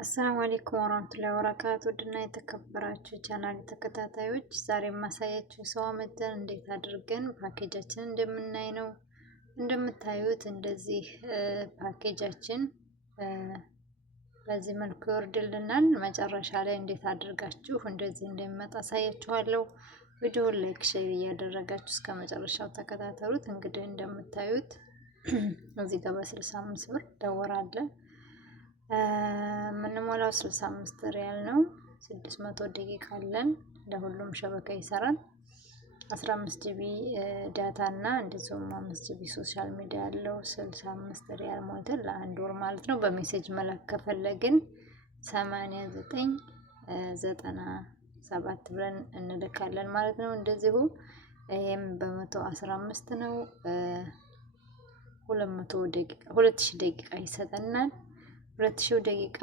አሰላሙ አለይኩም ወራህመቱላሂ ወበረካቱ ውድና የተከበራችሁ ቻናል ተከታታዮች ዛሬ የማሳያችሁ ሰው አመተን እንዴት አድርገን ፓኬጃችንን እንደምናይ ነው። እንደምታዩት እንደዚህ ፓኬጃችን በዚህ መልኩ ይወርድልናል። መጨረሻ ላይ እንዴት አድርጋችሁ እንደዚህ እንደሚመጣ አሳያችኋለሁ። ቪዲዮውን ላይክ፣ ሼር እያደረጋችሁ እስከ መጨረሻው ተከታተሉት። እንግዲህ እንደምታዩት እዚህ ጋር በ65 ብር ደወር አለ። የምንሞላው 65 ሪያል ነው። 600 ደቂቃ አለን። ለሁሉም ሸበካ ይሰራል። 15 ጂቢ ዳታ እና እንደዚሁም 5 ጂቢ ሶሻል ሚዲያ ያለው 65 ሪያል ሞልተን ለአንድ ወር ማለት ነው። በሜሴጅ መላክ ከፈለግን 8997 ብለን እንልካለን ማለት ነው። እንደዚሁ ይሄም በ115 ነው። 2000 ደቂቃ ይሰጠናል። 2000 ደቂቃ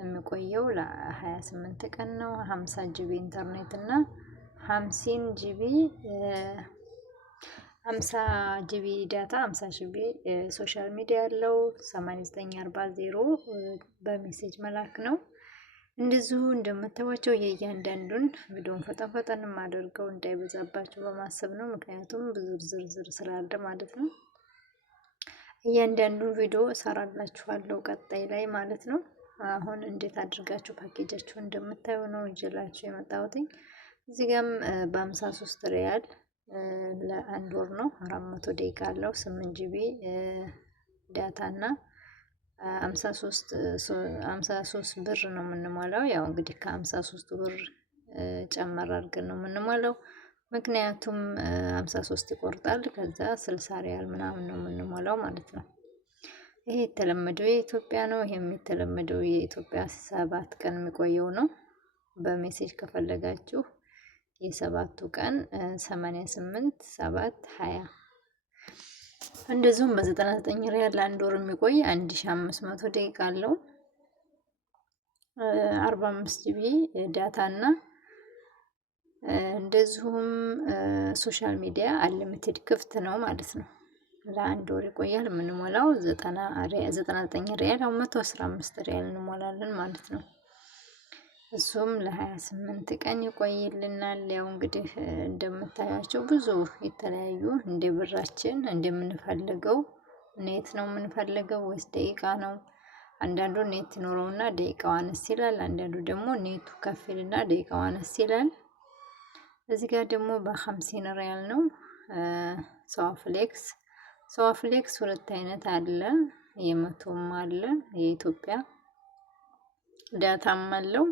የሚቆየው ለ28 ቀን ነው። 50 ጂቢ ኢንተርኔት እና 50 ጂቢ ዳታ 50 ጂቢ ሶሻል ሚዲያ ያለው 8940 በሜሴጅ መላክ ነው። እንደዚሁ እንደምታዩቸው የእያንዳንዱን ቪዲዮን ፈጠን አድርገው እንዳይበዛባቸው በማሰብ ነው። ምክንያቱም ብዙ ዝርዝር ስላለ ማለት ነው። እያንዳንዱን ቪዲዮ እሰራላችኋለሁ ቀጣይ ላይ ማለት ነው። አሁን እንዴት አድርጋችሁ ፓኬጃችሁ እንደምታዩ ነው ይዤላችሁ የመጣሁት። እዚህ ጋርም በ53 ሪያል ለአንድ ወር ነው። 400 ደቂቃ አለው። 8 ጂቢ ዳታ እና 53 ብር ነው የምንሞላው። ያው እንግዲህ ከ53 ብር ጨመር አድርገን ነው የምንሞላው። ምክንያቱም 53 ይቆርጣል። ከዛ 60 ሪያል ምናምን ነው የምንሞላው ማለት ነው። ይሄ የተለመደው የኢትዮጵያ ነው። ይሄም የተለመደው የኢትዮጵያ 7 ቀን የሚቆየው ነው። በሜሴጅ ከፈለጋችሁ የሰባቱ ቀን 88 7 20 እንደዚሁም በ99 ሪያል ለአንድ ወር የሚቆይ 1500 ደቂቃ አለው። 45 ጂቢ ዳታ እና እንደዚሁም ሶሻል ሚዲያ አንሊሚትድ ክፍት ነው ማለት ነው። ለአንድ ወር ይቆያል። የምንሞላው 99 ሪያል 115 ሪያል እንሞላለን ማለት ነው። እሱም ለ28 ቀን ይቆይልናል። ያው እንግዲህ እንደምታያቸው ብዙ የተለያዩ እንደ ብራችን እንደምንፈልገው ኔት ነው የምንፈልገው ወይስ ደቂቃ ነው? አንዳንዱ ኔት ይኖረውና ደቂቃው አነስ ይላል። አንዳንዱ ደግሞ ኔቱ ከፍ ይልና ደቂቃው አነስ ይላል። እዚህ ጋር ደግሞ በ50 ሪያል ነው። ሰዋፍሌክስ ሁለት አይነት አለ። የመቶም አለ የኢትዮጵያ ዳታም አለው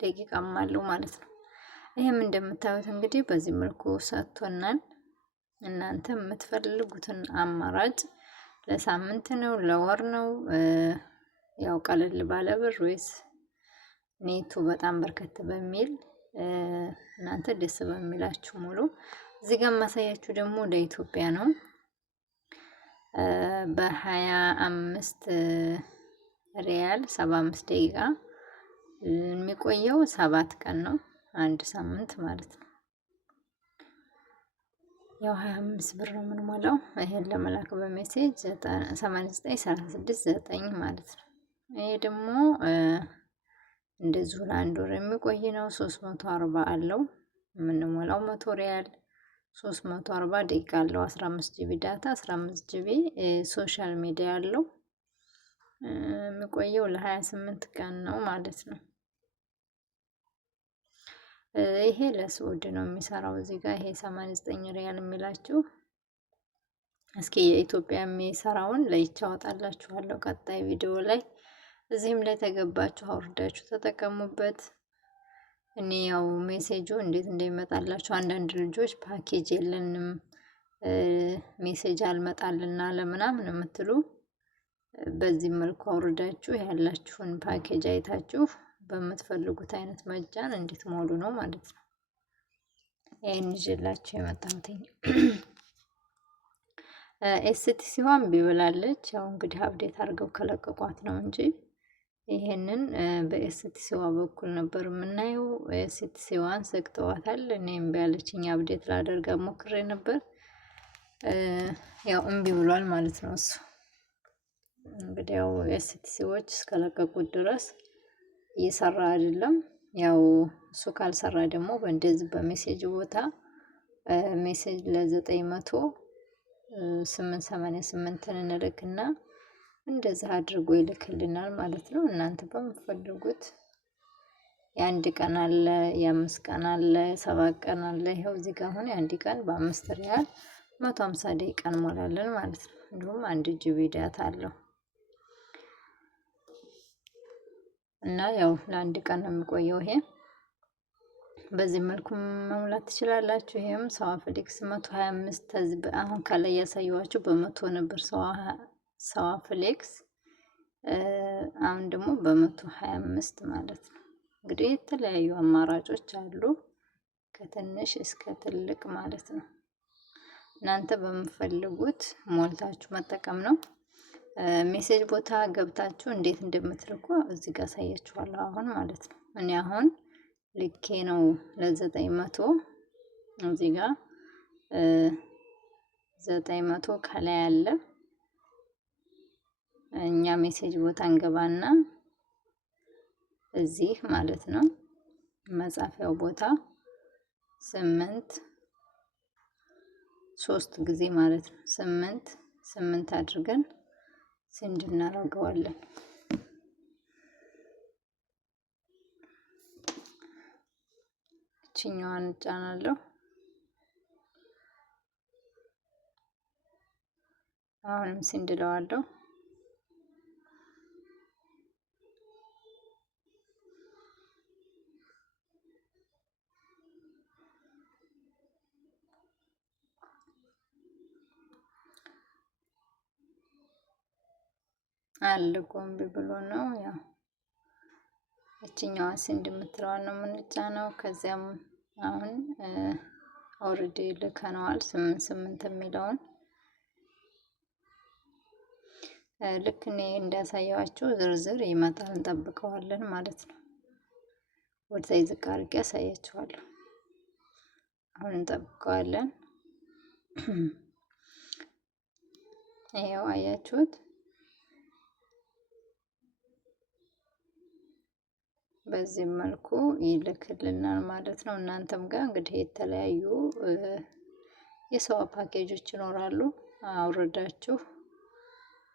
ደቂቃም አለው ማለት ነው። ይሄም እንደምታዩት እንግዲህ በዚህ መልኩ ሰጥቶናል። እናንተ የምትፈልጉትን አማራጭ ለሳምንት ነው ለወር ነው ያው ቀለል ባለ ብር ወይስ ኔቱ በጣም በርከት በሚል እናንተ ደስ በሚላችሁ ሙሉ። እዚህ ጋር ማሳያችሁ ደግሞ ለኢትዮጵያ ነው። በ25 ሪያል 75 ደቂቃ የሚቆየው 7 ቀን ነው። አንድ ሳምንት ማለት ነው። ያው 25 ብር ነው የምንሞላው። ይሄን ለመላክ በሜሴጅ 8936 ማለት ነው። ይሄ ደግሞ እንደዚሁ ለአንድ ወር የሚቆይ ነው። 340 አለው። የምንሞላው 100 ሪያል 340 ደቂቃ አለው። 15 ጂቢ ዳታ 15 ጂቢ ሶሻል ሚዲያ አለው። የሚቆየው ለ28 ቀን ነው ማለት ነው። ይሄ ለስዑድ ነው የሚሰራው። እዚህ ጋር ይሄ 89 ሪያል የሚላችሁ እስኪ የኢትዮጵያ የሚሰራውን ለይቻ አወጣላችኋለሁ ቀጣይ ቪዲዮ ላይ። እዚህም ላይ ተገባችሁ አውርዳችሁ ተጠቀሙበት። እኔ ያው ሜሴጁ እንዴት እንደሚመጣላችሁ አንዳንድ ልጆች ፓኬጅ የለንም ሜሴጅ አልመጣልና ለምናምን የምትሉ በዚህ መልኩ አውርዳችሁ ያላችሁን ፓኬጅ አይታችሁ በምትፈልጉት አይነት መጃን እንድትሞሉ ነው ማለት ነው። ይሄን ይዤላችሁ የመጣሁት ኤስቲሲዋን ቢብላለች። ያው እንግዲህ አፕዴት አድርገው ከለቀቋት ነው እንጂ ይሄንን በኤስቲሲዋ በኩል ነበር የምናየው። ኤስቲሲዋን ዘግተዋታል። እኔም እምቢ አለችኝ። አፕዴት ላደርጋ ሞክሬ ነበር። ያው እምቢ ብሏል ማለት ነው እሱ እንግዲህ ያው ኤስቲሲዎች እስከለቀቁት ድረስ እየሰራ አይደለም። ያው እሱ ካልሰራ ደግሞ በእንደዚህ በሜሴጅ ቦታ ሜሴጅ ለ900 888 እንልክና እንደዚህ አድርጎ ይልክልናል ማለት ነው። እናንተ በምትፈልጉት የአንድ ቀን አለ፣ የ5 ቀን አለ፣ 7 ቀን አለ። ይኸው እዚህ ጋር አሁን የአንድ ቀን በ5 ሪያል 150 ደቂቃ እንሞላለን ማለት ነው። እንዲሁም 1 ጂቢ ዳታ አለው እና ያው ለአንድ ቀን ነው የሚቆየው ይሄ። በዚህ መልኩ መሙላት ትችላላችሁ። ይሄም ሰዋ ፍሌክስ 125 አሁን ከላይ ያሳየኋችሁ በመቶ ነበር ሰዋ ፍሌክስ፣ አሁን ደግሞ በ125 ማለት ነው። እንግዲህ የተለያዩ አማራጮች አሉ ከትንሽ እስከ ትልቅ ማለት ነው። እናንተ በምፈልጉት ሞልታችሁ መጠቀም ነው። ሜሴጅ ቦታ ገብታችሁ እንዴት እንደምትልኩ እዚህ ጋር አሳያችኋለሁ አሁን ማለት ነው። እኔ አሁን ልኬ ነው ለ900 እዚህ ጋር 900 ከላይ አለ። እኛ ሜሴጅ ቦታ እንገባና እዚህ ማለት ነው መጻፊያው ቦታ 3 ጊዜ ማለት ነው 8 አድርገን ሴንድ እናደርገዋለን። እችኛዋን እጫናለሁ። አሁንም ሴንድ እለዋለሁ። አልቆም ብሎ ነው ያው እችኛዋ ሴንድ የምትለዋን ነው የምንጫነው። ከዚያም አሁን ኦልሬዲ ልከነዋል 8 የሚለውን ልክ እኔ እንዳሳየዋችሁ ዝርዝር ይመጣል፣ እንጠብቀዋለን ማለት ነው። ወደዛ ዝቅ አድርጌ ያሳያችኋለሁ። አሁን እንጠብቀዋለን። ይኸው አያችሁት። በዚህ መልኩ ይልክልናል ማለት ነው። እናንተም ጋር እንግዲህ የተለያዩ የሰዋ ፓኬጆች ይኖራሉ። አውርዳችሁ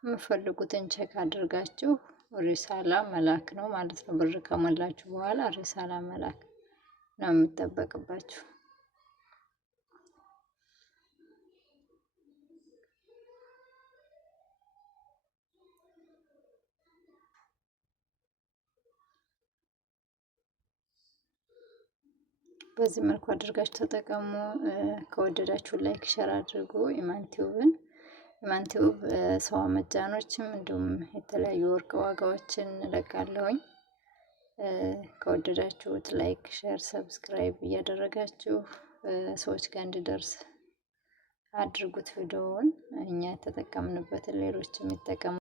የምፈልጉትን ቼክ አድርጋችሁ ሪሳላ መላክ ነው ማለት ነው። ብር ከሞላችሁ በኋላ ሪሳላ መላክ ነው የሚጠበቅባችሁ። በዚህ መልኩ አድርጋችሁ ተጠቀሙ። ከወደዳችሁ ላይክ ሸር አድርጉ። ኢማንቲዩብ ሰዋ መጫኖችም እንዲሁም የተለያዩ ወርቅ ዋጋዎችን እለቃለሁኝ። ከወደዳችሁት ላይክ ሸር ሰብስክራይብ እያደረጋችሁ ሰዎች ጋር እንዲደርስ አድርጉት ቪዲዮውን። እኛ የተጠቀምንበትን ሌሎችም ይጠቀሙ።